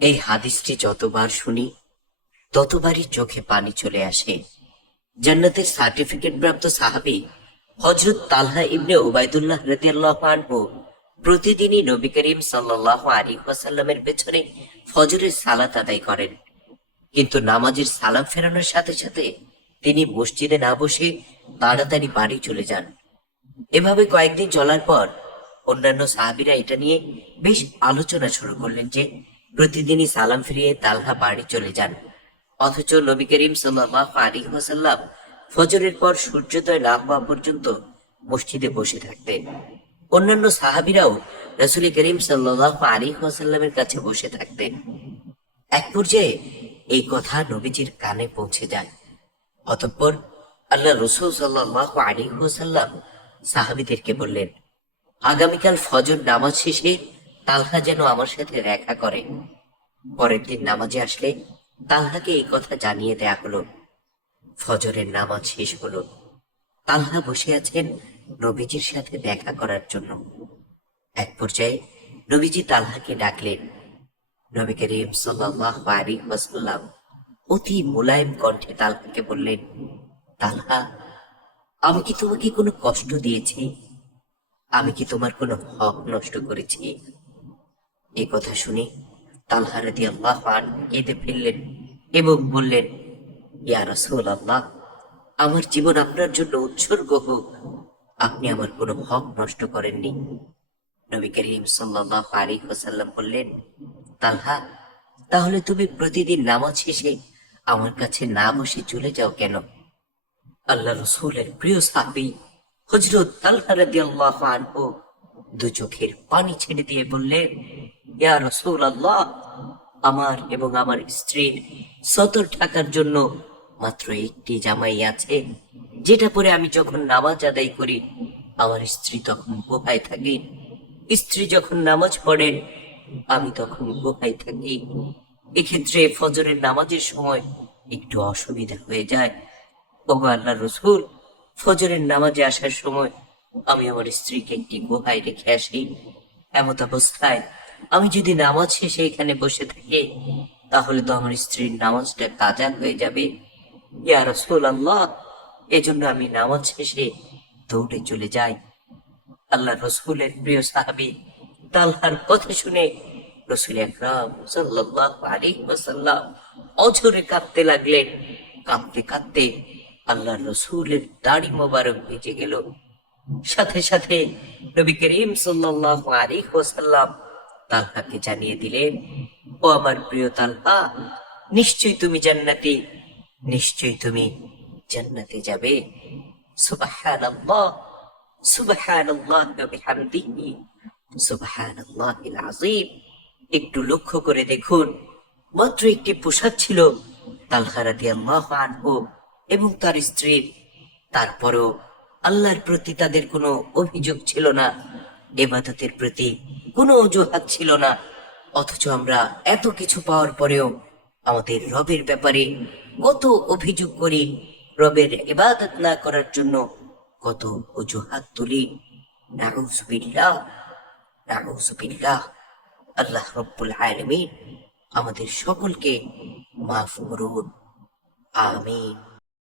এই হাদিসটি যতবার শুনি ততবারই চোখে পানি চলে আসে। জান্নাতের সার্টিফিকেট প্রাপ্ত সাহাবী হযরত তালহা ইবনে উবাইদুল্লাহ রাদিয়াল্লাহু আনহু প্রতিদিনই নবী করিম সাল্লাল্লাহু আলাইহি ওয়াসাল্লামের পেছনে ফজরের সালাত আদায় করেন। কিন্তু নামাজের সালাম ফেরানোর সাথে সাথে তিনি মসজিদে না বসে তাড়াতাড়ি বাড়ি চলে যান। এভাবে কয়েকদিন চলার পর অন্যান্য সাহাবীরা এটা নিয়ে বেশ আলোচনা শুরু করলেন যে প্রতিদিনই সালাম ফিরিয়ে তালহা বাড়ি চলে যান, অথচ নবী করিম সাল্লাল্লাহু আলাইহি ওয়াসাল্লাম ফজরের পর সূর্যোদয় না হওয়া পর্যন্ত মসজিদে বসে থাকতেন। অন্যান্য সাহাবীরাও রাসূল করিম সাল্লাল্লাহু আলাইহি ওয়াসাল্লামের কাছে বসে থাকতেন। এক পর্যায়ে এই কথা নবীজির কানে পৌঁছে যায়। অতঃপর আল্লাহ রাসূল সাল্লাল্লাহু আলাইহি ওয়াসাল্লাম সাহাবীদেরকে বললেন, আগামীকাল ফজর নামাজ শেষে তালহা যেন আমার সাথে দেখা করে। পরের দিন নামাজে আসলে তালহাকে এই কথা জানিয়ে দেয়া হলো। ফজরের নামাজ শেষ হলো, তালহা বসে আছেন নবীজির সাথে দেখা করার জন্য। এক পর্যায়ে নবীজি তালহাকে ডাকলেন। নবী করিম সাল্লাল্লাহু আলাইহি ওয়াসাল্লাম অতি মোলায়েম কণ্ঠে তালহাকে বললেন, তালহা, আমি কি তোমাকে কোনো কষ্ট দিয়েছি? আমি কি তোমার কোনো হক নষ্ট করেছি? এই কথা শুনে তালহা রাদিয়াল্লাহু আনহু কেঁদে ফেললেন এবং বললেন, ইয়া রাসূলুল্লাহ, আমার জীবন আপনার জন্য উৎসর্গ হোক, আপনি আমার কোনো হক নষ্ট করেননি। নবী করিম সাল্লাল্লাহু আলাইহি ওয়াসাল্লাম বললেন, তালহা, তাহলে তুমি প্রতিদিন নামাজ শেষে আমার কাছে না বসে চলে যাও কেন? আল্লাহ রাসূলের প্রিয় সাহাবী হযরত তালহা রাদিয়াল্লাহু আনহু দু চোখের পানি ছেড়ে দিয়ে বললেন, ইয়া রাসূলুল্লাহ, আমার এবং আমার স্ত্রীর সতর ঢাকার জন্য মাত্র একটি জামাই আছে, যেটা পরে আমি যখন নামাজ আদায় করি আমার স্ত্রী তখন গুহায় থাকে, স্ত্রী যখন নামাজ পড়েন আমি তখন গুহায় থাকি। এক্ষেত্রে ফজরের নামাজের সময় একটু অসুবিধা হয়ে যায়। ওগো আল্লাহর রাসূল, ফজরের নামাজে আসার সময় আমি আমার স্ত্রীকে একটি গুহায় রেখে আসি। এমত অবস্থায় আমি যদি নামাজ শেষে এখানে বসে থাকি তাহলে তো আমার স্ত্রীর নামাজটা কাজা হয়ে যাবে। ইয়া রাসূলুল্লাহ, এজন্য আমি নামাজ শেষে দৌড়ে চলে যাই। আল্লাহ রাসূলের প্রিয় সাহাবী তালহার কথা শুনে রাসূল আকরাম সাল্লাল্লাহু আলাইহি ওয়াসাল্লাম অঝরে কাঁদতে লাগলেন। কাঁদতে কাঁদতে আল্লাহর রাসূলের দাড়ি মোবারক ভিজে গেল। সাথে সাথে নবী করিম সাল্লাল্লাহু আলাইহি ওয়াসাল্লাম তালহাকে জানিয়ে দিলেন, ও আমার প্রিয় তালহা, নিশ্চয়ই তুমি জান্নাতি, নিশ্চয়ই তুমি জান্নাতে যাবে। সুবহানাল্লাহ, সুবহানাল্লাহ ওয়া বিহামদিহি, সুবহানাল্লাহিল আযীম। একটু লক্ষ্য করে দেখুন, মাত্র একটি পোশাক ছিল তালহা রাদিয়াল্লাহু আনহু এবং তার স্ত্রীর। তারপরও আল্লাহর প্রতি তাদের কোনো অভিযোগ ছিল না, ইবাদতের প্রতি কোনো অজুহাত ছিল না। অথচ আমরা এত কিছু পাওয়ার পরেও আমাদের রবের ব্যাপারে কত অভিযোগ করি, রবের ইবাদত না করার জন্য কত অজুহাত তুলি। নাউযুবিল্লাহ, নাউযুবিল্লাহ। আল্লাহ রব্বুল আলামিন আমাদের সকলকে মাফ করুন। আমিন।